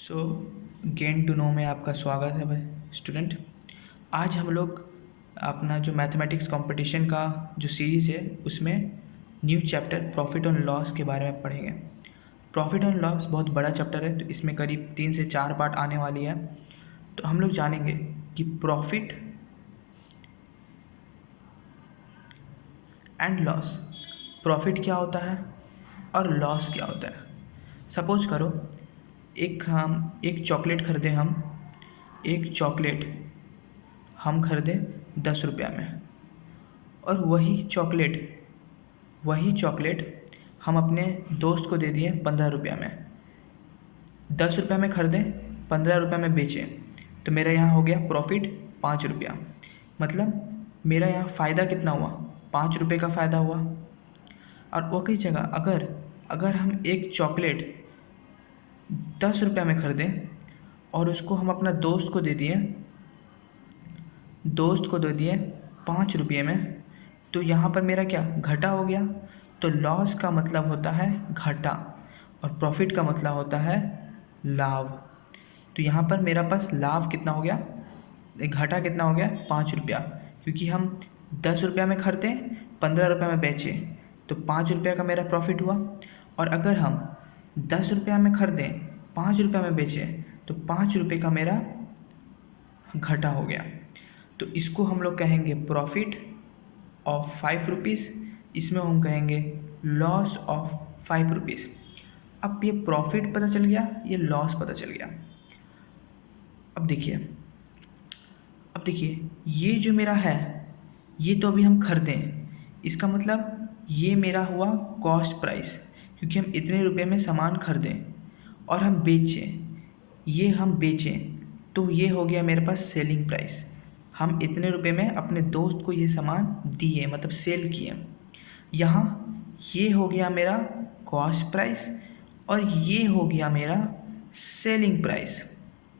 So gain to know में आपका स्वागत है भाई स्टूडेंट। आज हम लोग अपना जो मैथमेटिक्स कंपटीशन का जो सीरीज़ है उसमें new chapter profit and loss के बारे में पढ़ेंगे। प्रॉफिट एंड लॉस बहुत बड़ा चैप्टर है, तो इसमें करीब 3 से 4 पार्ट आने वाली है। तो हम लोग जानेंगे कि प्रॉफिट एंड लॉस, प्रॉफिट क्या होता है और लॉस क्या होता है। सपोज करो हम एक चॉकलेट खरीदें, एक चॉकलेट हम खरीदें 10 रुपया में, और वही चॉकलेट हम अपने दोस्त को दे दिए 15 रुपया में। 10 रुपया में खरीदें, 15 रुपया में बेचें, तो मेरा यहाँ हो गया प्रॉफिट 5 रुपया। मतलब मेरा यहाँ फ़ायदा कितना हुआ, 5 रुपये का फ़ायदा हुआ। और वो की जगह अगर हम एक चॉकलेट 10 रुपया में खरीदें और उसको हम अपना दोस्त को दे दिए 5 रुपये में, तो यहाँ पर मेरा क्या घटा हो गया। तो लॉस का मतलब होता है घाटा और प्रॉफिट का मतलब होता है लाभ। तो यहाँ पर मेरा पास लाभ कितना हो गया, घाटा कितना हो गया 5 रुपया, क्योंकि हम 10 रुपया में खरीदे 15 रुपया में बेचे, तो 5 रुपया का मेरा प्रॉफिट हुआ। और अगर हम 10 रुपया में खरीदें 5 रुपया में बेचें, तो 5 रुपये का मेरा घाटा हो गया। तो इसको हम लोग कहेंगे प्रॉफिट ऑफ 5 रुपीज़, इसमें हम कहेंगे लॉस ऑफ 5 रुपीज़। अब ये प्रॉफिट पता चल गया, ये लॉस पता चल गया। अब देखिए ये जो मेरा है, ये तो अभी हम खरीदें, इसका मतलब ये मेरा हुआ कॉस्ट प्राइस, क्योंकि हम इतने रुपए में सामान खरीदें और हम बेचें, तो ये हो गया मेरे पास सेलिंग प्राइस। हम इतने रुपए में अपने दोस्त को ये सामान दिए, मतलब सेल किए। यहाँ ये हो गया मेरा कॉस्ट प्राइस और ये हो गया मेरा सेलिंग प्राइस।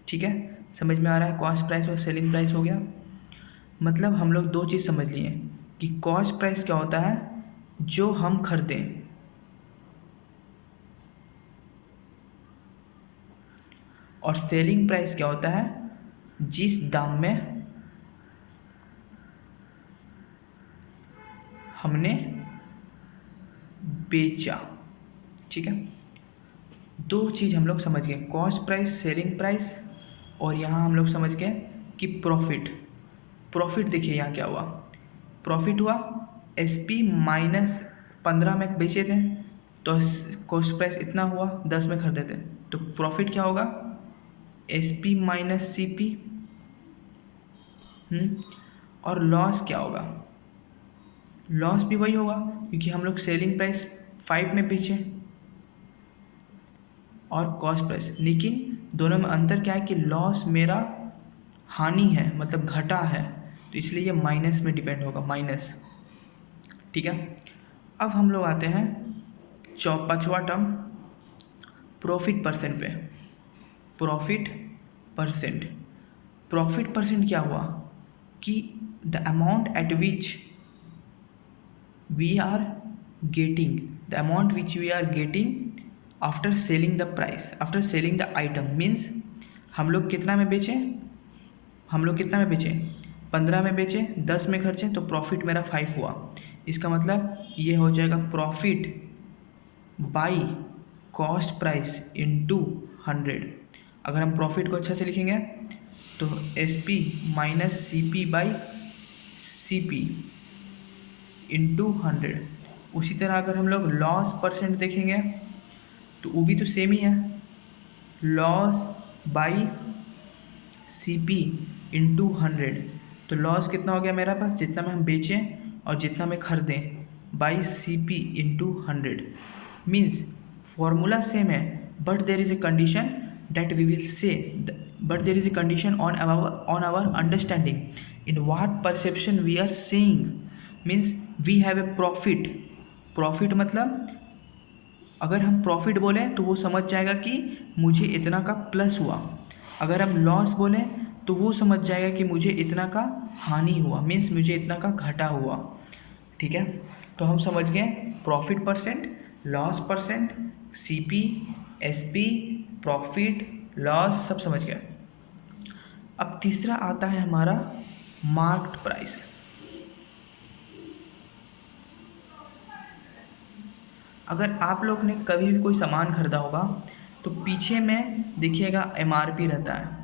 ठीक है, समझ में आ रहा है, कॉस्ट प्राइस और सेलिंग प्राइस हो गया। मतलब हम लोग दो चीज़ समझ लिए कि कॉस्ट प्राइस क्या होता है, जो हम खरीदें, और सेलिंग प्राइस क्या होता है, जिस दाम में हमने बेचा। ठीक है, दो चीज़ हम लोग समझ गए, कॉस्ट प्राइस, सेलिंग प्राइस, और यहाँ हम लोग समझ गए कि प्रॉफिट देखिए यहाँ क्या हुआ, प्रॉफिट हुआ SP माइनस 15 में बेचे थे, तो कॉस्ट प्राइस इतना हुआ, 10 में खरीदे थे, तो प्रॉफिट क्या होगा SP माइनस CP। और लॉस क्या होगा, लॉस भी वही होगा, क्योंकि हम लोग सेलिंग प्राइस 5 में बेचे और कॉस्ट प्राइस, लेकिन दोनों में अंतर क्या है कि लॉस मेरा हानि है, मतलब घटा है, तो इसलिए ये माइनस में डिपेंड होगा, माइनस। ठीक है, अब हम लोग आते हैं पांचवा टर्म प्रॉफिट परसेंट पे। प्रॉफिट परसेंट क्या हुआ कि the amount at which we are getting after selling the price, after selling the item, means हम लोग कितना में बेचें, 15 में बेचे, 10 में खर्चे, तो प्रॉफिट मेरा 5 हुआ। इसका मतलब ये हो जाएगा profit by cost price into 100। अगर हम प्रॉफिट को अच्छा से लिखेंगे तो SP minus CP by CP into 100। उसी तरह अगर हम लोग लॉस परसेंट देखेंगे तो वो भी तो सेम ही है, लॉस बाई CP इंटू 100। तो लॉस कितना हो गया मेरा पास, जितना में हम बेचें और जितना में खरीदें, by CP into 100। Means formula same है, but there is a condition that we will say, but there is a condition on our understanding in what perception we are saying, means we have a profit मतलब अगर हम profit बोलें तो वो समझ जाएगा कि मुझे इतना का प्लस हुआ, अगर हम लॉस बोलें तो वो समझ जाएगा कि मुझे इतना का हानि हुआ, मीन्स मुझे इतना का घाटा हुआ। ठीक है, तो हम समझ गए profit percent, loss percent, CP, SP, profit, loss, सब समझ गए। अब तीसरा आता है हमारा मार्क्ड प्राइस। अगर आप लोग ने कभी भी कोई सामान खरीदा होगा तो पीछे में देखिएगा एमआरपी रहता है।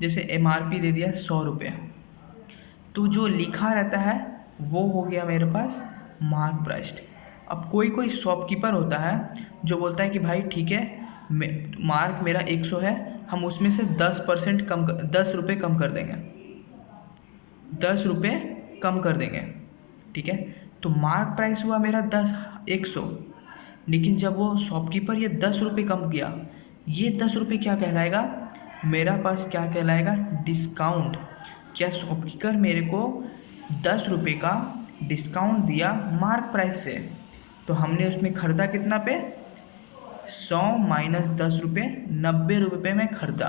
जैसे एमआरपी दे दिया 100 रुपये, तो जो लिखा रहता है वो हो गया मेरे पास मार्क प्राइस्ड। अब कोई कोई शॉपकीपर होता है जो बोलता है कि भाई ठीक है, मार्क मेरा 100 है, हम उसमें से 10% कम 10 रुपये कम कर देंगे, 10 रुपये कम कर देंगे, ठीक है। तो मार्क प्राइस हुआ मेरा 100, लेकिन जब वो शॉपकीपर ये 10 रुपये कम किया, ये 10 रुपये क्या कहलाएगा, मेरा पास क्या कहलाएगा, डिस्काउंट। क्या शॉपकीपर मेरे को 10 रुपये का डिस्काउंट दिया मार्क प्राइस से, तो हमने उसमें ख़रीदा कितना पे, 100 माइनस 10 रुपये, 90 रुपये में ख़रीदा।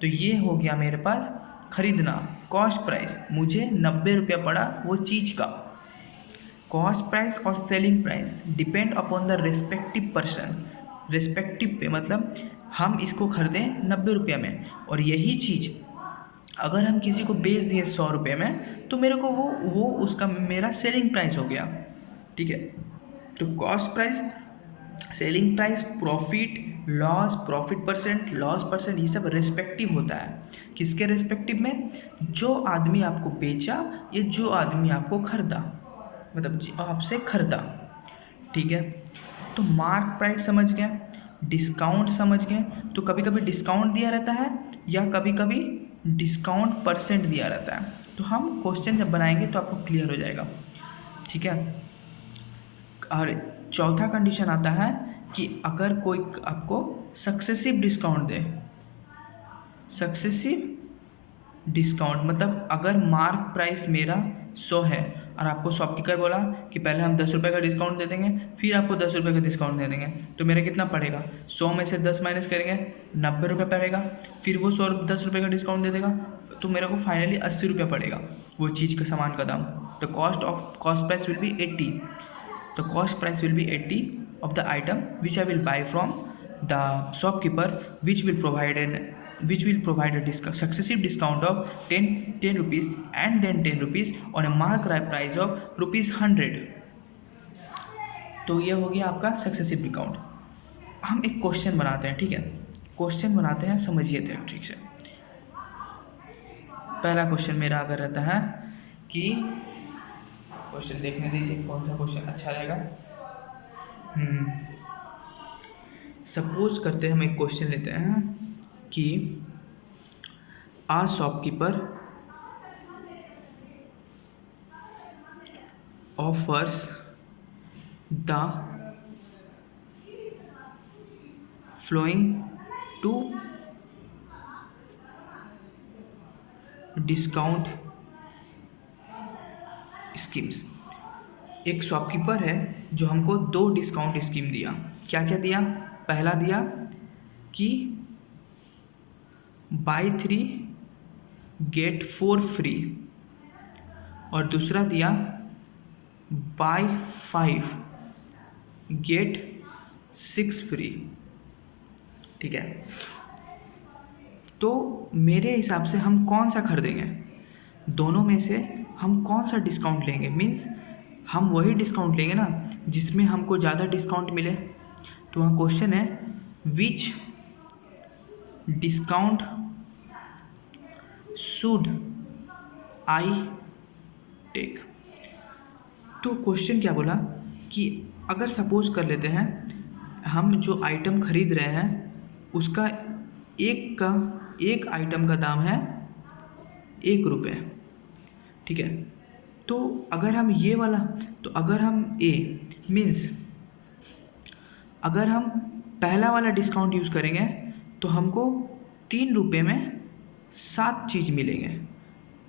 तो ये हो गया मेरे पास ख़रीदना, कॉस्ट प्राइस। मुझे 90 रुपया पड़ा वो चीज़ का। कॉस्ट प्राइस और selling price depend upon the respective person. Respective पे मतलब हम इसको खरीदें 90 रुपये में, और यही चीज़ अगर हम किसी को बेच दिए 100 रुपये में, तो मेरे को वो उसका मेरा सेलिंग प्राइस हो गया, ठीक है। तो cost price, selling price, profit, loss, profit percent, loss percent, ये सब रेस्पेक्टिव होता है। किसके रेस्पेक्टिव में, जो आदमी आपको बेचा या जो आदमी आपको खरीदा, मतलब आपसे खरीदा, ठीक है। तो मार्क प्राइस समझ गए, डिस्काउंट समझ गए। तो कभी कभी डिस्काउंट दिया रहता है या कभी कभी डिस्काउंट परसेंट दिया रहता है। तो हम क्वेश्चन जब बनाएंगे तो आपको क्लियर हो जाएगा, ठीक है। और चौथा कंडीशन आता है कि अगर कोई आपको सक्सेसिव डिस्काउंट दे, सक्सेसिव डिस्काउंट मतलब अगर मार्क प्राइस मेरा 100 है और आपको शॉपकीपर बोला कि पहले हम 10 रुपये का डिस्काउंट दे देंगे, फिर आपको 10 रुपये का डिस्काउंट दे देंगे, तो मेरा कितना पड़ेगा, 100 में से 10 माइनस करेंगे, 90 रुपये पड़ेगा। फिर वो 10 रुपये का डिस्काउंट दे देगा, तो मेरे को फाइनली 80 रुपये पड़ेगा वो चीज़ का, सामान का दाम। The cost price will be 80। The cost price will be 80 of the item which I will buy from the shopkeeper, which will provide a successive discount of 10 rupees and then 10 rupees on a mark price of rupees 100। तो ये हो गया आपका successive discount. हम एक question बनाते हैं, ठीक है, क्वेश्चन बनाते हैं, समझिए थे ठीक से। पहला क्वेश्चन मेरा अगर रहता है कि, क्वेश्चन देखने दीजिए कौन सा क्वेश्चन अच्छा रहेगा। सपोज करते हैं हम एक क्वेश्चन लेते हैं कि a shopkeeper offers the following two discount schemes. एक शॉपकीपर है जो हमको 2 डिस्काउंट स्कीम दिया। क्या क्या दिया, पहला दिया कि बाय 3 गेट 4 फ्री, और दूसरा दिया बाय 5 गेट 6 फ्री, ठीक है। तो मेरे हिसाब से हम कौन सा खरीदेंगे, दोनों में से हम कौन सा डिस्काउंट लेंगे, मीन्स हम वही डिस्काउंट लेंगे ना जिसमें हमको ज़्यादा डिस्काउंट मिले। तो वहाँ क्वेश्चन है which discount should I take. तो क्वेश्चन क्या बोला कि अगर सपोज कर लेते हैं हम जो आइटम खरीद रहे हैं उसका एक आइटम का दाम है 1 रुपये, ठीक है। तो अगर हम ये वाला, तो अगर हम मीन्स अगर हम पहला वाला डिस्काउंट यूज़ करेंगे तो हमको 3 रुपये में 7 चीज़ मिलेंगे,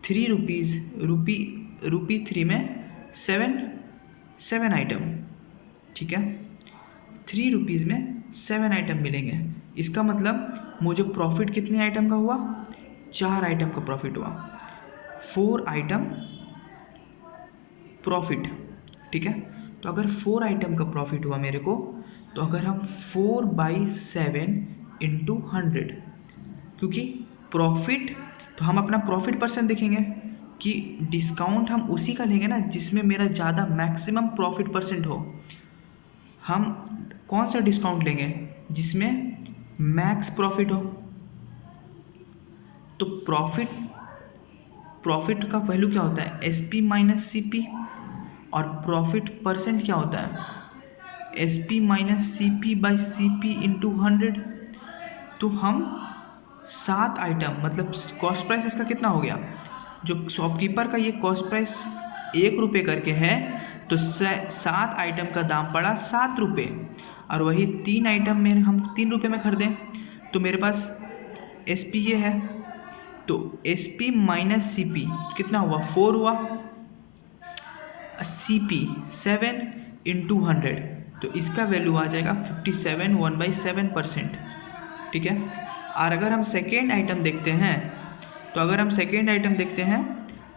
3 रुपीज़ रुपी 3 में 7 आइटम, ठीक है। 3 रुपीज़ में 7 आइटम मिलेंगे। इसका मतलब मुझे प्रॉफिट कितने आइटम का हुआ, 4 आइटम का प्रॉफिट हुआ, 4 आइटम प्रॉफिट, ठीक है। तो अगर 4 आइटम का प्रॉफिट हुआ मेरे को, तो अगर हम 4/7 × 100, क्योंकि प्रॉफिट, तो हम अपना प्रॉफिट परसेंट देखेंगे कि डिस्काउंट हम उसी का लेंगे ना जिसमें मेरा ज़्यादा मैक्सिमम प्रॉफिट परसेंट हो। हम कौन सा डिस्काउंट लेंगे जिसमें मैक्स प्रॉफिट हो। तो प्रॉफिट का वैल्यू क्या होता है, S P minus C P, और प्रॉफिट परसेंट क्या होता है, S P minus C P by C P into 100। तो हम 7 आइटम, मतलब कॉस्ट प्राइस इसका कितना हो गया, जो शॉपकीपर का ये कॉस्ट प्राइस 1 रुपये करके है, तो 7 आइटम का दाम पड़ा 7 रुपये, और वही 3 आइटम में हम 3 रुपये में खरीदें, तो मेरे पास एस पी ये है, तो S P minus C P कितना हुआ, 4 हुआ, सी पी 7 इंटू 100, तो इसका वैल्यू आ जाएगा 57 1/7%। ठीक है। और अगर हम सेकेंड आइटम देखते हैं, तो अगर हम सेकेंड आइटम देखते हैं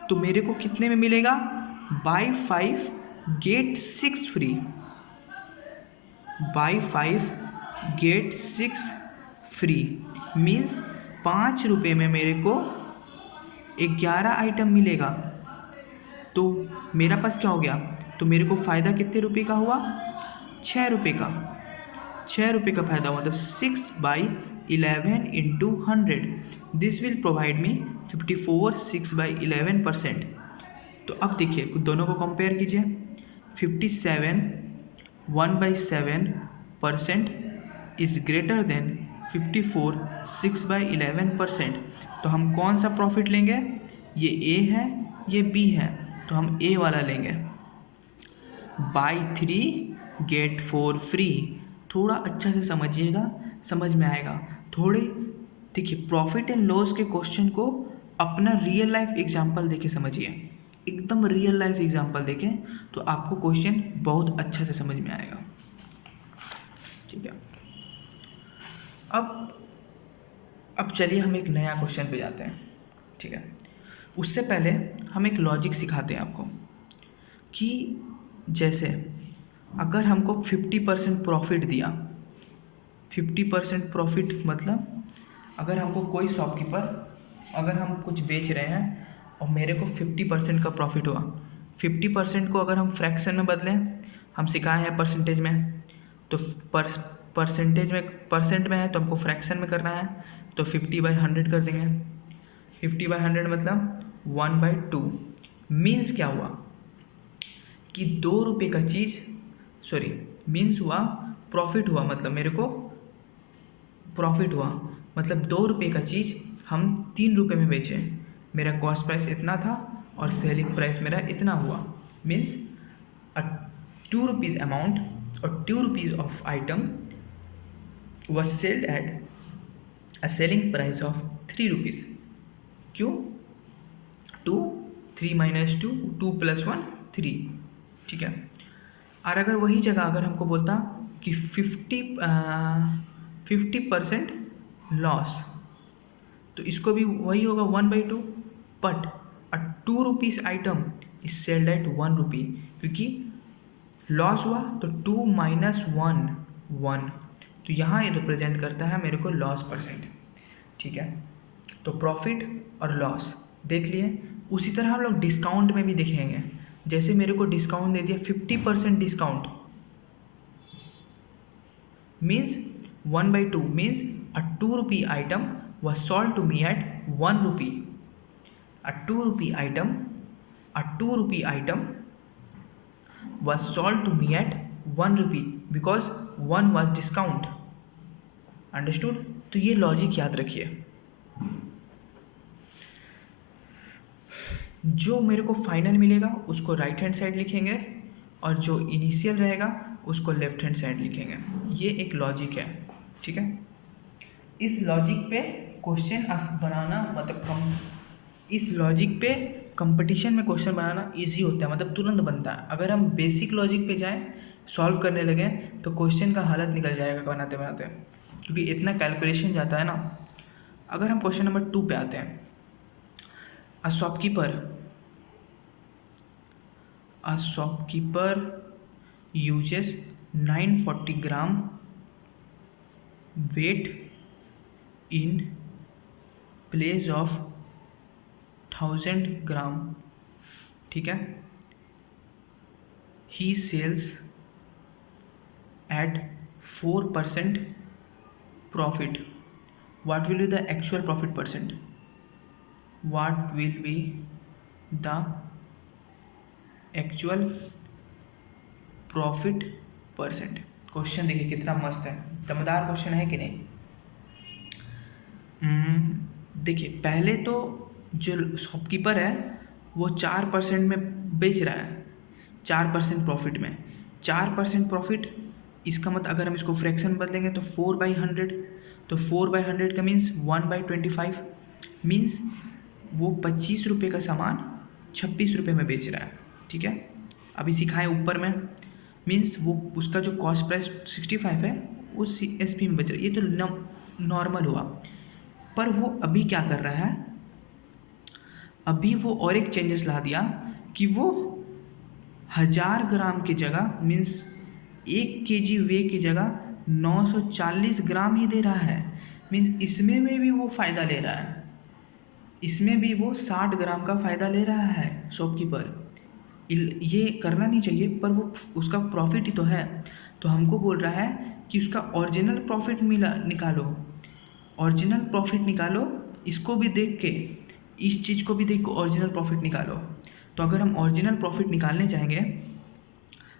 तो मेरे को कितने में मिलेगा, buy 5 get 6 free, buy 5 get 6 free means 5 रुपये में मेरे को 11 आइटम मिलेगा। तो मेरा पास क्या हो गया, तो मेरे को फ़ायदा कितने रुपये का हुआ, 6 रुपये का, 6 रुपये का फ़ायदा हुआ, मतलब 6/11 into 100, this will provide me 54 6/11%। तो अब देखिए दोनों को कंपेयर कीजिए, 57 1/7% इज़ ग्रेटर देन 54 6/11%। तो हम कौन सा प्रॉफिट लेंगे, ये ए है ये बी है, तो हम ए वाला लेंगे, बाई 3 गेट 4 फ्री। थोड़ा अच्छा से समझिएगा, समझ में आएगा। थोड़े देखिए प्रॉफिट एंड लॉस के क्वेश्चन को अपना रियल लाइफ एग्जांपल देके समझिए, एकदम रियल लाइफ एग्जांपल देखें तो आपको क्वेश्चन बहुत अच्छा से समझ में आएगा। ठीक है। अब चलिए हम एक नया क्वेश्चन पे जाते हैं। ठीक है। उससे पहले हम एक लॉजिक सिखाते हैं आपको कि जैसे अगर हमको 50% प्रॉफिट दिया, 50% प्रॉफिट मतलब अगर हमको कोई शॉपकीपर, अगर हम कुछ बेच रहे हैं और मेरे को 50% का प्रॉफिट हुआ, 50% को अगर हम फ्रैक्शन में बदलें, हम सिखाए हैं परसेंटेज में, तो परसेंटेज में परसेंट में है तो हमको फ्रैक्शन में करना है, तो 50/100 कर देंगे। 50/100 मतलब 1/2 मीन्स क्या हुआ कि 2 रुपये का चीज़, सॉरी मीन्स हुआ प्रॉफिट हुआ, मतलब मेरे को प्रॉफिट हुआ, मतलब 2 रुपये का चीज़ हम 3 रुपये में बेचे, मेरा कॉस्ट प्राइस इतना था और सेलिंग प्राइस मेरा इतना हुआ, मीन्स अ 2 रुपीज़ अमाउंट और 2 rupees of item was sold at a selling price of 3 rupees। क्यों, 2 3 - 2 2 + 1 3। ठीक है। और अगर वही जगह अगर हमको बोलता कि 50% लॉस, तो इसको भी वही होगा 1/2, but a 2 rupees item is sold at 1 rupee, क्योंकि लॉस हुआ तो 2 - 1 1, तो यहाँ ये रिप्रेजेंट करता है मेरे को लॉस परसेंट। ठीक है। तो प्रॉफिट और लॉस देख लिए। उसी तरह हम लोग डिस्काउंट में भी देखेंगे, जैसे मेरे को डिस्काउंट दे दिया 50% discount means 1/2 means a 2 rupee item was sold to me at 1 rupee। a 2 rupee item was sold to me at 1 rupee because 1 was discount। Understood. तो ये लॉजिक याद रखिए, जो मेरे को फाइनल मिलेगा उसको राइट हैंड साइड लिखेंगे और जो इनिशियल रहेगा उसको लेफ्ट हैंड साइड लिखेंगे। ये एक लॉजिक है। ठीक है। इस लॉजिक पे क्वेश्चन बनाना मतलब इस लॉजिक पे कंपटीशन में क्वेश्चन बनाना इजी होता है, मतलब तुरंत बनता है। अगर हम बेसिक लॉजिक पे जाएं, सॉल्व करने लगें, तो क्वेश्चन का हालत निकल जाएगा बनाते बनाते, क्योंकि इतना कैलकुलेशन जाता है ना। अगर हम क्वेश्चन नंबर 2 पे आते हैं, a shopkeeper uses 940 gram weight in place of 1000 ग्राम, ठीक है, ही sales at 4% profit. What will be the actual profit percent? What will be the actual profit percent? Question देखिए कितना मस्त है, दमदार क्वेश्चन है कि नहीं। देखिए पहले तो जो शॉपकीपर है वो 4% में बेच रहा है, 4% प्रॉफिट में। 4% प्रॉफिट, इसका मतलब अगर हम इसको फ्रैक्शन बदलेंगे तो 4/100, तो 4/100 का मीन्स 1/25, मीन्स वो 25 रुपये का सामान 26 रुपये में बेच रहा है, ठीक है। अभी सिखाएं ऊपर में, मीन्स वो उसका जो कॉस्ट प्राइस 65 है वो CSP में बेच रहा है। ये तो नॉर्मल हुआ, पर वो अभी क्या कर रहा है, अभी वो और एक चेंजेस ला दिया कि वो 1000 ग्राम की जगह, मीन्स 1 kg वे की जगह 940 ग्राम ही दे रहा है। मीन्स इसमें में भी वो फ़ायदा ले रहा है, इसमें भी वो 60 ग्राम का फ़ायदा ले रहा है शॉपकीपर। ये करना नहीं चाहिए, पर वो उसका प्रॉफिट ही तो है। तो हमको बोल रहा है कि उसका ओरिजिनल प्रॉफिट निकालो, ओरिजिनल प्रॉफिट निकालो, इसको भी देख के, इस चीज़ को भी देख के ओरिजिनल प्रॉफिट निकालो। तो अगर हम ओरिजिनल प्रॉफिट निकालने चाहेंगे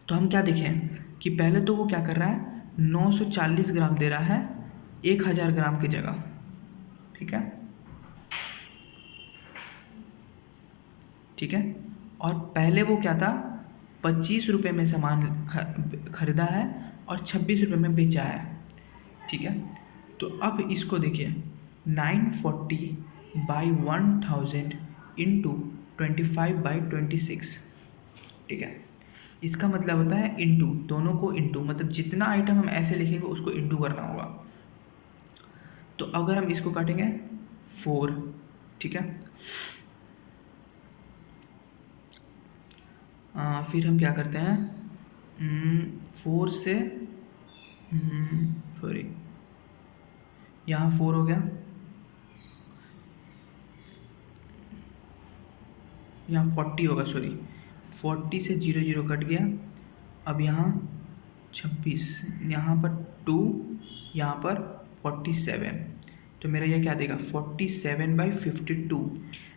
तो हम क्या देखें कि पहले तो वो क्या कर रहा है, 940 ग्राम दे रहा है 1000 ग्राम की जगह, ठीक है, ठीक है। और पहले वो क्या था, 25 रुपये में सामान खरीदा है और 26 रुपये में बेचा है, ठीक है। तो अब इसको देखिए, 940/1000 इंटू 25/26, ठीक है। इसका मतलब होता है इंटू, दोनों को इंटू, मतलब जितना आइटम हम ऐसे लिखेंगे उसको इंटू करना होगा। तो अगर हम इसको काटेंगे 4, ठीक है, फिर हम क्या करते हैं, 4 से, सॉरी यहाँ 4 हो गया, यहाँ 40 होगा, सॉरी 40 से 0 0 कट गया। अब यहाँ 26, यहाँ पर 2, यहाँ पर 47, तो मेरा ये क्या देगा 47/52,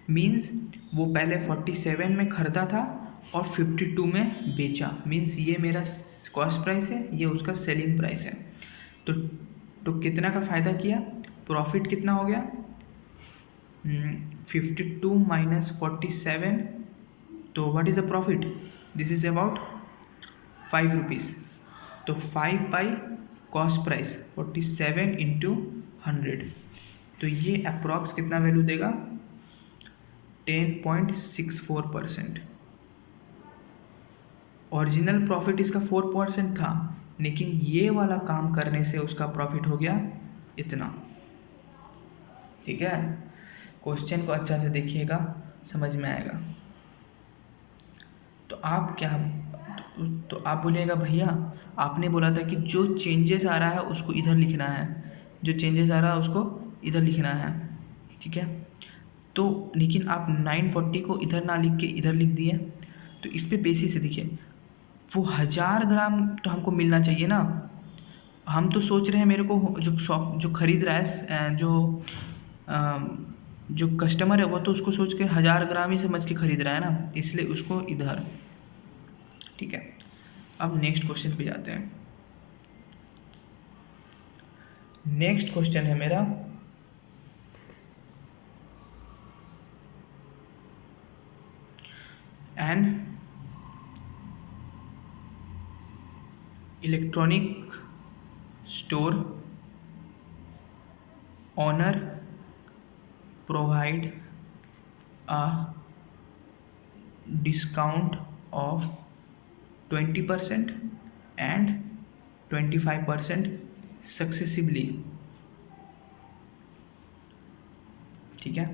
मीन्स वो पहले 47 में खरीदा था और 52 में बेचा, मीन्स ये मेरा कॉस्ट प्राइस है, ये उसका सेलिंग प्राइस है। तो कितना का फ़ायदा किया, प्रॉफिट कितना हो गया, 52 माइनस 47, तो what is the profit, this is about 5 rupees. तो 5 बाई कॉस्ट प्राइस 47 इंटू 100, तो ये अप्रॉक्स कितना वैल्यू देगा, 10.64%। ओरिजिनल प्रॉफिट इसका 4% था, लेकिन ये वाला काम करने से उसका प्रॉफिट हो गया इतना, ठीक है। क्वेश्चन को अच्छा से देखिएगा, समझ में आएगा। तो आप क्या, तो आप बोलिएगा भैया आपने बोला था कि जो चेंजेस आ रहा है उसको इधर लिखना है, जो चेंजेस आ रहा है उसको इधर लिखना है, ठीक है। तो लेकिन आप 940 को इधर ना लिख के इधर लिख दिए, तो इस पे बेसिस से देखिए, वो 1000 ग्राम तो हमको मिलना चाहिए ना। हम तो सोच रहे हैं, मेरे को जो खरीद रहा है, जो कस्टमर है वो तो उसको सोच के 1000 ग्राम ही समझ के खरीद रहा है ना, इसलिए उसको इधर, ठीक है। अब नेक्स्ट क्वेश्चन पे जाते हैं। नेक्स्ट क्वेश्चन है मेरा, an electronic store owner provide a discount of 20% and 25% successively, ठीक है।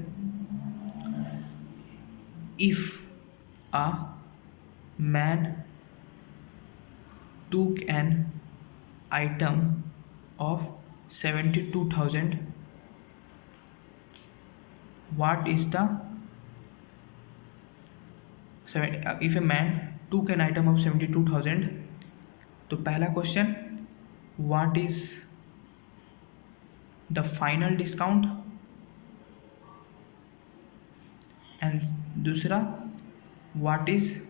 if a man took an item of 72,000 what is the if a man टूक एन आइटम ऑफ 72,000, तो पहला question what is the final discount, and दूसरा what is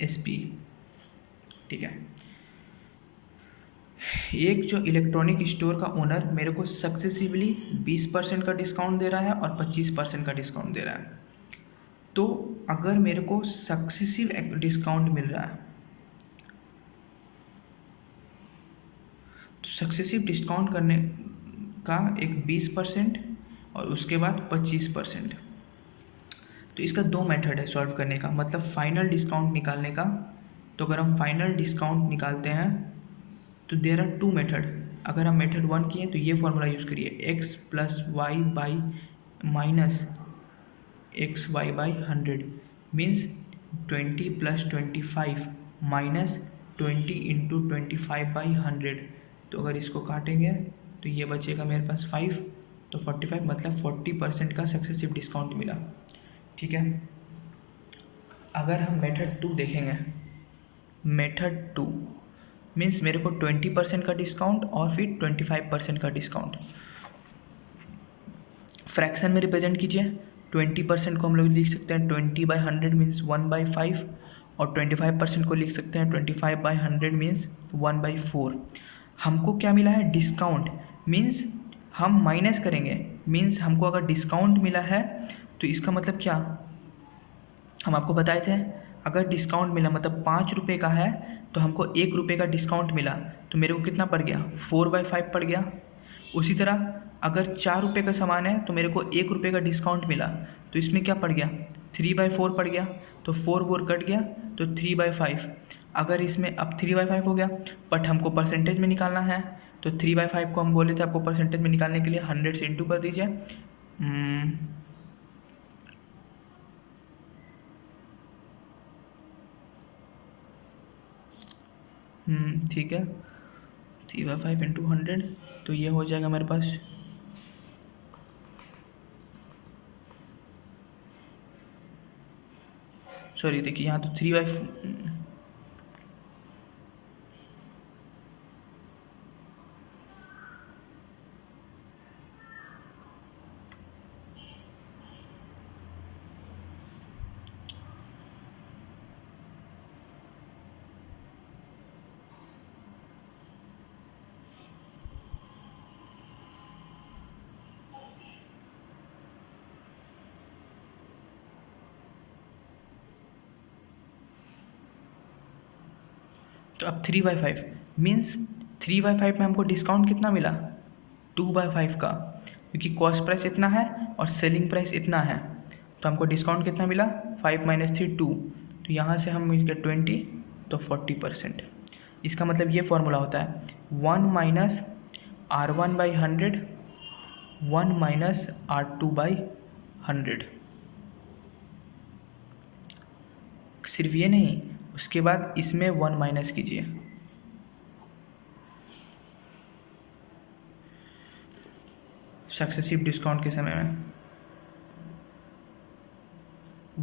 SP. ठीक है, एक जो इलेक्ट्रॉनिक स्टोर का ओनर मेरे को सक्सेसिवली 20% का डिस्काउंट दे रहा है और 25% का डिस्काउंट दे रहा है। तो अगर मेरे को सक्सेसिव डिस्काउंट मिल रहा है तो सक्सेसिव डिस्काउंट करने का एक 20% और उसके बाद 25%। तो इसका दो मेथड है सॉल्व करने का, मतलब फाइनल डिस्काउंट निकालने का। तो अगर हम फाइनल डिस्काउंट निकालते हैं तो देयर आर टू मेथड। अगर हम मेथड 1 किए तो ये फॉर्मूला यूज़ करिए, x plus y by minus x y by 100 means 20 plus 25 minus 20 into 25/100। तो अगर इसको काटेंगे तो ये बचेगा मेरे पास 5, तो 45 मतलब 40% का सक्सेसिव डिस्काउंट मिला। ठीक है, अगर हम मेथड 2 देखेंगे, मेथड 2 मीन्स मेरे को 20% का डिस्काउंट और फिर 25% का डिस्काउंट। फ्रैक्शन में रिप्रेजेंट कीजिए। 20% को हम लोग लिख सकते हैं 20/100 मीन्स 1/5, और 25% को लिख सकते हैं 25/100 मीन्स 1/4। हमको क्या मिला है, डिस्काउंट, मीन्स हम माइनस करेंगे, मीन्स हमको अगर डिस्काउंट मिला है तो इसका मतलब क्या, हम आपको बताए थे अगर डिस्काउंट मिला मतलब 5 रुपये का है तो हमको 1 रुपये का डिस्काउंट मिला, तो मेरे को कितना पड़ गया, 4/5 पड़ गया। उसी तरह अगर 4 रुपये का सामान है तो मेरे को 1 रुपये का डिस्काउंट मिला, तो इसमें क्या पड़ गया, 3/4 पड़ गया। तो 4 कट गया तो 3/5। अगर इसमें अब 3/5 हो गया, बट हमको परसेंटेज में निकालना है, तो 3/5 को हम बोले थे आपको परसेंटेज में निकालने के लिए 100 से इंटू कर दीजिए। ठीक है, 3/5 इंटू 100, तो ये हो जाएगा मेरे पास सॉरी देखिए यहाँ तो 3/5 तो अब 3/5 मीन्स 3/5 में हमको डिस्काउंट कितना मिला, 2/5 का, क्योंकि कॉस्ट प्राइस इतना है और सेलिंग प्राइस इतना है, तो हमको डिस्काउंट कितना मिला, 5 - 3 2। तो यहाँ से हम मिल गया 20, तो 40%। इसका मतलब ये फॉर्मूला होता है 1 - R1/100 1 - R2/100। सिर्फ ये नहीं, उसके बाद इसमें 1 माइनस कीजिए। सक्सेसिव डिस्काउंट के समय में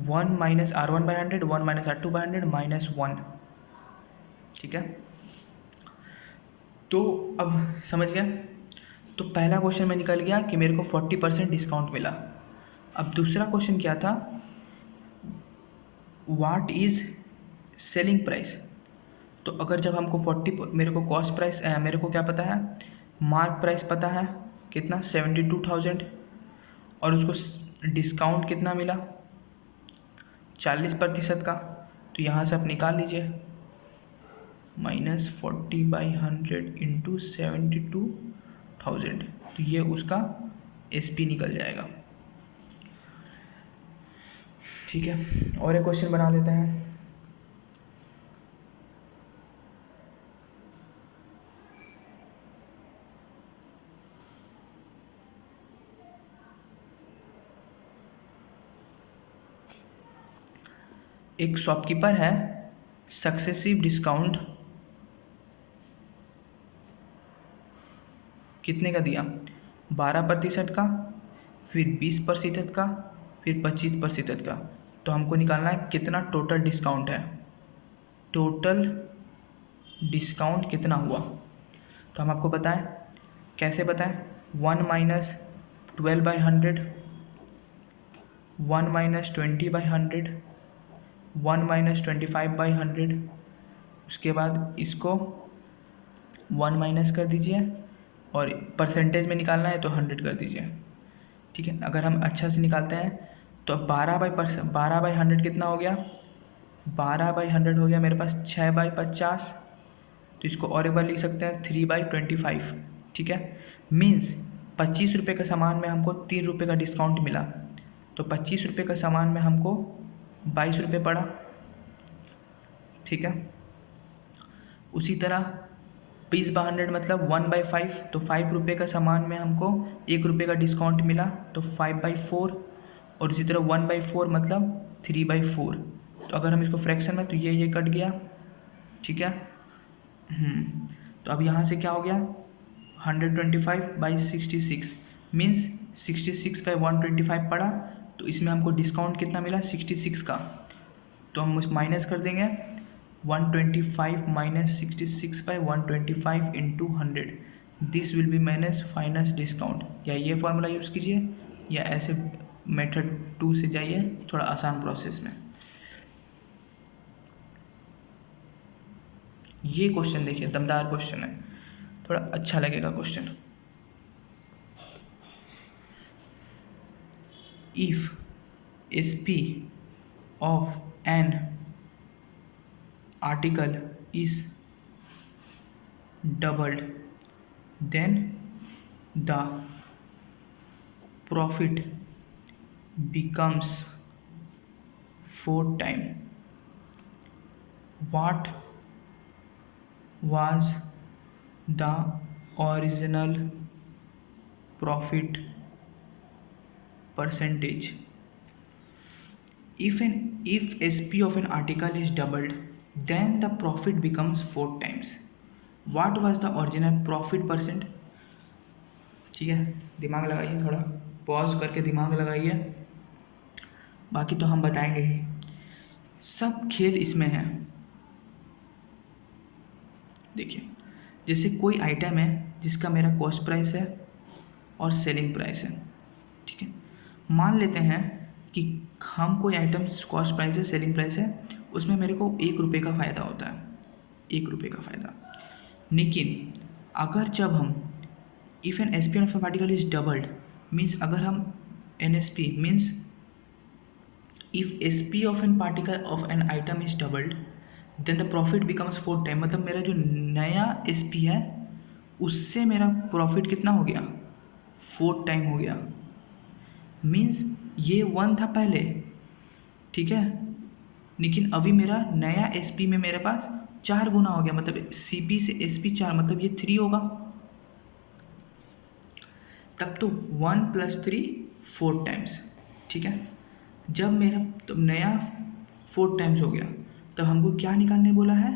1 - R1/100 1 - R2/100 -1। ठीक है, तो अब समझ गया। तो पहला क्वेश्चन में निकल गया कि मेरे को 40% डिस्काउंट मिला। अब दूसरा क्वेश्चन क्या था, व्हाट इज़ सेलिंग प्राइस। तो अगर जब हमको 40 मेरे को कॉस्ट प्राइस मेरे को क्या पता है, मार्क प्राइस पता है कितना 72,000, और उसको डिस्काउंट कितना मिला 40% का। तो यहाँ से आप निकाल लीजिए -40/100 इंटू 72,000, तो ये उसका SP निकल जाएगा। ठीक है, और एक क्वेश्चन बना लेते हैं। एक शॉपकीपर है, सक्सेसिव डिस्काउंट कितने का दिया, 12% का, फिर 20% का, फिर 25% का। तो हमको निकालना है कितना टोटल डिस्काउंट है, टोटल डिस्काउंट कितना हुआ। तो हम आपको बताएं, कैसे बताएं, 1 - 12/100, 1 - 20/100, 1 - 25/100। उसके बाद इसको 1 माइनस कर दीजिए और परसेंटेज में निकालना है तो 100 कर दीजिए। ठीक है, अगर हम अच्छा से निकालते हैं तो 12/100 कितना हो गया, 12/100 हो गया मेरे पास 6/50। तो इसको और एक बार लिख सकते हैं 3/25। ठीक है, मीन्स 25 रुपये का सामान में हमको 3 रुपये का डिस्काउंट मिला, तो 25 रुपये का सामान में हमको 22 रुपये पड़ा। ठीक है, उसी तरह 20/100 मतलब 1/5, तो 5 रुपये का सामान में हमको 1 रुपये का डिस्काउंट मिला, तो 5/4। और इसी तरह 1/4 मतलब 3/4। तो अगर हम इसको फ्रैक्शन में, तो ये कट गया। ठीक है, तो अब यहाँ से क्या हो गया, 125/66 मीन्स 66/125 पड़ा। तो इसमें हमको डिस्काउंट कितना मिला, 66 का। तो हम उस माइनस कर देंगे, 125 - 66/125 × 100, this will be minus final discount. या ये फॉर्मूला यूज़ कीजिए या ऐसे मेथड 2 से जाइए, थोड़ा आसान प्रोसेस में। ये क्वेश्चन देखिए, दमदार क्वेश्चन है, थोड़ा अच्छा लगेगा question. If SP of an article is doubled, then the profit becomes 4 times. What was the original profit percentage? If SP of an article is doubled, then the profit becomes 4 times. What was the original profit percent? ठीक है, दिमाग लगाइए, थोड़ा pause करके दिमाग लगाइए, बाकी तो हम बताएंगे ही। सब खेल इसमें है। देखिए, जैसे कोई आइटम है जिसका मेरा कॉस्ट प्राइस है और सेलिंग प्राइस है। ठीक है, मान लेते हैं कि हम कोई आइटम कॉस्ट प्राइस है, सेलिंग प्राइस है, उसमें मेरे को 1 रुपये का फ़ायदा होता है, 1 रुपये का फ़ायदा। लेकिन अगर जब हम if an SP of a particle is doubled, means अगर हम NSP means if SP of an particle of an item is doubled, then the profit becomes 4 time. मतलब मेरा जो नया SP है उससे मेरा प्रॉफिट कितना हो गया, 4 टाइम हो गया। मीन्स ये 1 था पहले, ठीक है, लेकिन अभी मेरा नया SP में मेरे पास 4 गुना हो गया, मतलब CP से SP 4, मतलब ये 3 होगा। तब तो 1 + 3 4 टाइम्स। ठीक है, जब मेरा तो नया 4 टाइम्स हो गया, तब हमको क्या निकालने बोला है,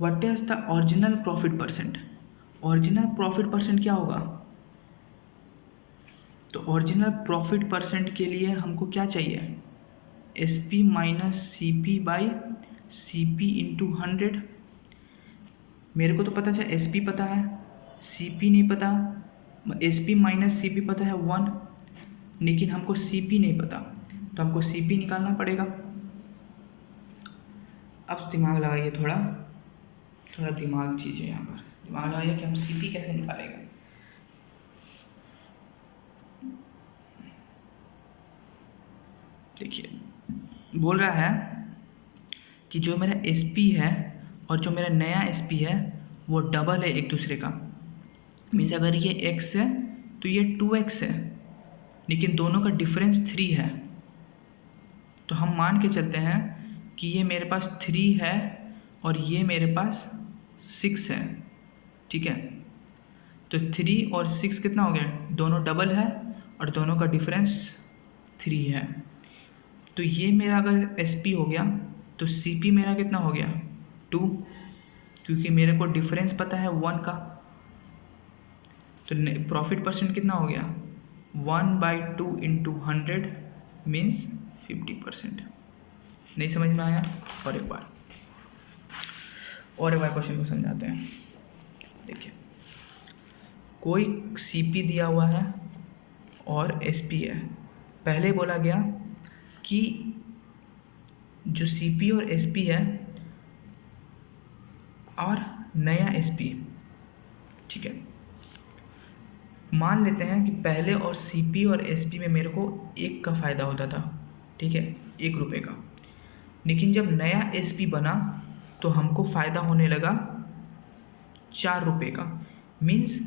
what is the original profit percent. Original profit percent क्या होगा, तो ओरिजिनल प्रॉफिट परसेंट के लिए हमको क्या चाहिए, SP - CP/CP × 100। मेरे को तो पता चला SP पता है, CP नहीं पता। SP - CP पता है 1, लेकिन हमको CP नहीं पता, तो हमको CP निकालना पड़ेगा। अब दिमाग लगाइए, थोड़ा थोड़ा दिमाग चीज़ें यहाँ पर दिमाग लगाइए कि हम CP कैसे निकालेंगे। देखिए, बोल रहा है कि जो मेरा SP है और जो मेरा नया SP है वो डबल है एक दूसरे का। मीन्स अगर ये x है तो ये 2x है, लेकिन दोनों का डिफरेंस 3 है। तो हम मान के चलते हैं कि ये मेरे पास 3 है और ये मेरे पास 6 है। ठीक है, तो 3 और 6 कितना हो गया, दोनों डबल है और दोनों का डिफरेंस 3 है। तो ये मेरा अगर SP हो गया तो CP मेरा कितना हो गया, 2, क्योंकि मेरे को डिफरेंस पता है 1 का। तो प्रॉफिट परसेंट कितना हो गया, 1/2 इंटू 100 मीन्स 50%। नहीं समझ में आया? और एक बार क्वेश्चन को समझाते हैं। देखिए, कोई सीपी दिया हुआ है और एसपी है। पहले बोला गया कि जो सीपी और एसपी है और नया एसपी, ठीक है। मान लेते हैं कि पहले और सीपी और एसपी में मेरे को 1 का फ़ायदा होता था, ठीक है, 1 रुपये का। लेकिन जब नया एसपी बना तो हमको फ़ायदा होने लगा 4 रुपये का। मीन्स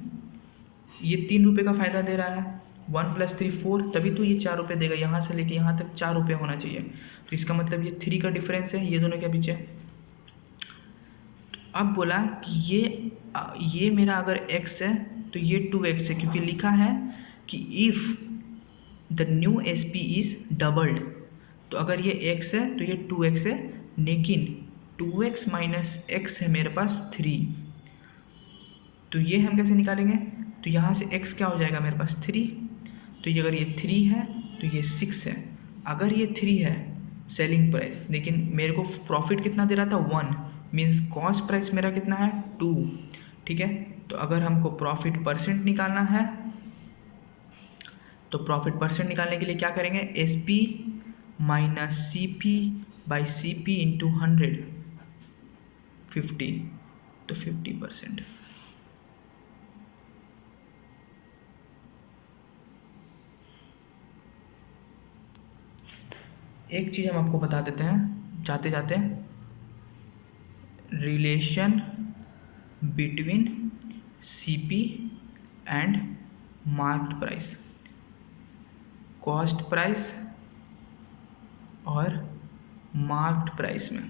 ये 3 रुपये का फ़ायदा दे रहा है। 1 + 3 4, तभी तो ये 4 रुपये देगा। यहाँ से लेके यहाँ तक 4 रुपये होना चाहिए। तो इसका मतलब ये 3 का डिफरेंस है ये दोनों के पीछे। तो अब बोला कि ये मेरा अगर x है तो ये 2x है, क्योंकि लिखा है कि if the new S P is doubled. तो अगर ये x है तो ये 2x है, लेकिन 2x - x है मेरे पास 3। तो ये हम कैसे निकालेंगे? तो यहाँ से x क्या हो जाएगा मेरे पास 3। तो ये अगर ये 3 है तो ये 6 है। अगर ये 3 है सेलिंग प्राइस, लेकिन मेरे को प्रॉफिट कितना दे रहा था 1, मीन्स कॉस्ट प्राइस मेरा कितना है 2, ठीक है। तो अगर हमको प्रॉफिट परसेंट निकालना है तो प्रॉफिट परसेंट निकालने के लिए क्या करेंगे? S P minus C P by C P into 100, 50, तो 50%। एक चीज़ हम आपको बता देते हैं जाते जाते, relation between CP and market price. Cost price और मार्केट प्राइस में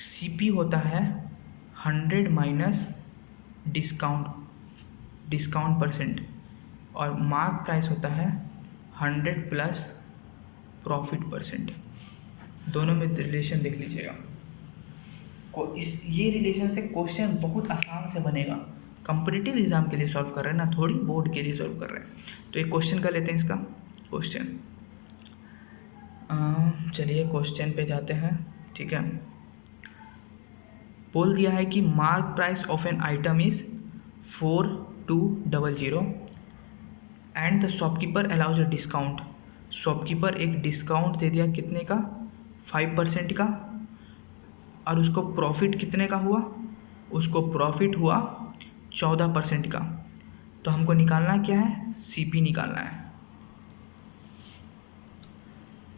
सीपी होता है 100 माइनस डिस्काउंट परसेंट, और मार्केट प्राइस होता है 100 प्लस प्रॉफिट परसेंट। दोनों में रिलेशन देख लीजिएगा। ये रिलेशन से क्वेश्चन बहुत आसान से बनेगा। कॉम्पिटिटिव एग्जाम के लिए सॉल्व कर रहे हैं ना, थोड़ी बोर्ड के लिए सॉल्व कर रहे हैं। तो एक क्वेश्चन कर लेते हैं इसका क्वेश्चन। चलिए क्वेश्चन पे जाते हैं, ठीक है। बोल दिया है कि mark price of an item is 4200 and the shopkeeper allows a discount. Shopkeeper एक डिस्काउंट दे दिया, कितने का? 5% का। और उसको प्रॉफिट कितने का हुआ? उसको प्रॉफिट हुआ 14% का। तो हमको निकालना क्या है? सीपी निकालना है।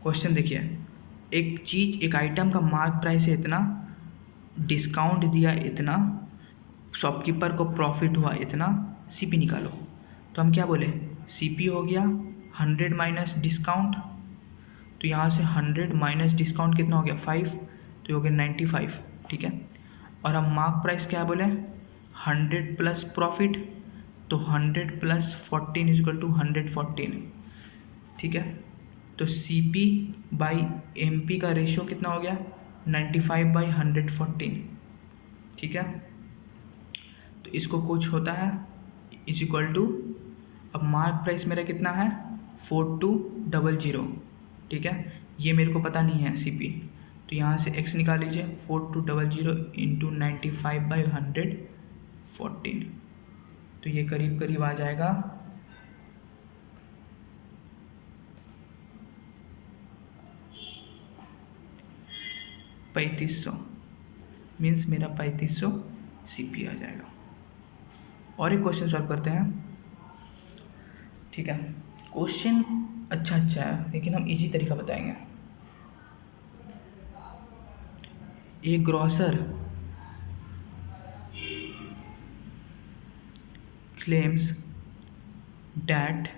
क्वेश्चन देखिए, एक आइटम का मार्क प्राइस है इतना, डिस्काउंट दिया इतना, शॉपकीपर को प्रॉफिट हुआ इतना, सीपी निकालो। तो हम क्या बोले? सीपी हो गया 100 माइनस डिस्काउंट। तो यहाँ से 100 माइनस डिस्काउंट कितना हो गया? 5, तो हो गया 95, ठीक है। और हम मार्क प्राइस क्या बोले? 100 प्लस प्रॉफिट, तो 100 प्लस 14 इक्वल टू 114, ठीक है। तो C P by M P का रेशियो कितना हो गया? 95/114, ठीक है। तो इसको कुछ होता है इज इक्वल टू, अब मार्क प्राइस मेरा कितना है? 4200, ठीक है। ये मेरे को पता नहीं है सी पी, तो यहाँ से x निकाल लीजिए। 4200 इंटू 95/114, तो ये करीब करीब आ जाएगा 3500, मीन्स मेरा 3500 सीपी आ जाएगा। और एक क्वेश्चन सॉल्व करते हैं, ठीक है। क्वेश्चन अच्छा है, लेकिन हम इजी तरीका बताएंगे। ए grocer claims that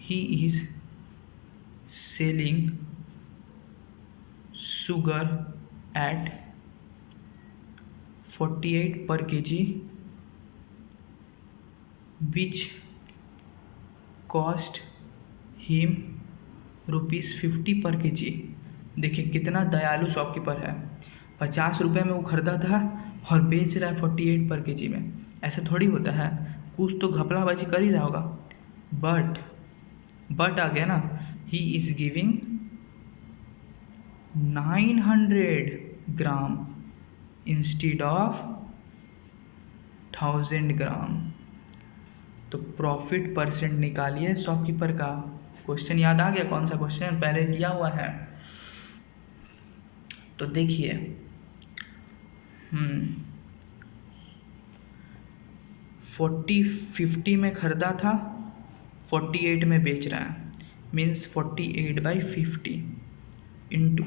he is selling sugar at 48 per kg, which cost him ₹50 per kg। देखिए कितना दयालु शॉपकीपर है, 50 रुपये में वो खरीदा था और बेच रहा है 48 पर kg में। ऐसा थोड़ी होता है, कुछ तो घपलाबाजी कर ही रहा होगा। बट आ गया ना, he is giving 900 gram instead of 1000 ग्राम। तो प्रॉफिट परसेंट निकालिए शॉपकीपर का। क्वेश्चन याद आ गया? कौन सा क्वेश्चन पहले किया हुआ है? तो देखिए 50 में खरीदा था, 48 में बेच रहा है, मीन्स 48/50 इंटू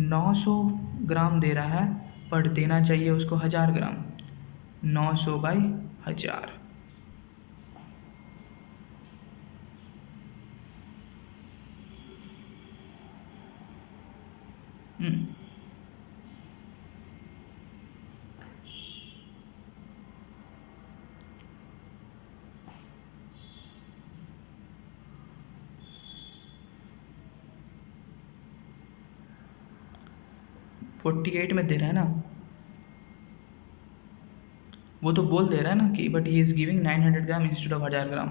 900 ग्राम दे रहा है, पर देना चाहिए उसको 1000 ग्राम। 900/1000। हम्म 48 में दे रहा है ना, वो तो बोल दे रहा है ना कि but he is giving 900 gram instead of 1000 ग्राम।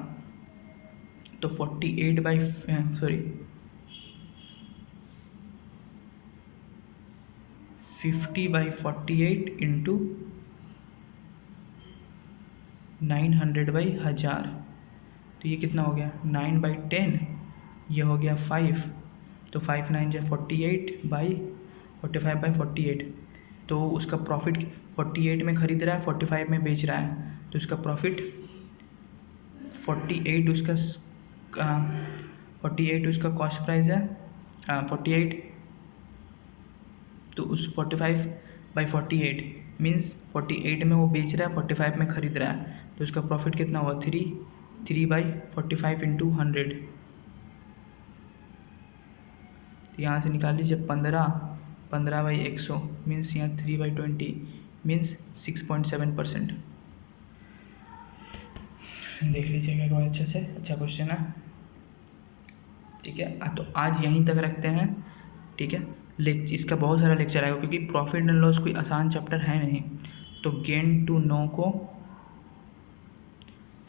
तो 50/48 इंटू 900/1000। तो ये कितना हो गया? 9/10। ये हो गया 5। तो 5 9 जो 48/45/48। तो उसका प्रॉफिट 48 में खरीद रहा है, 45 में बेच रहा है, तो उसका प्रॉफिट 48 उसका 48 उसका कॉस्ट प्राइस है 48। तो उस 45/48 मीन्स 48 में वो बेच रहा है, 45 में खरीद रहा है, तो उसका प्रॉफिट कितना हुआ? 3/45 इंटू 100। तो यहाँ से निकाल लीजिए 15/100 मीन्स यहाँ 3/20 मीन्स 6.7%। देख लीजिएगा एक बार अच्छे से, अच्छा क्वेश्चन है। ठीक है, तो आज यहीं तक रखते हैं। ठीक है, इसका बहुत सारा लेक्चर आएगा क्योंकि प्रॉफिट एंड लॉस कोई आसान चैप्टर है नहीं। तो गेन टू नो को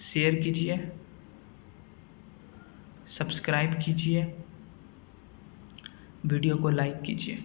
शेयर कीजिए, सब्सक्राइब कीजिए, वीडियो को लाइक कीजिए।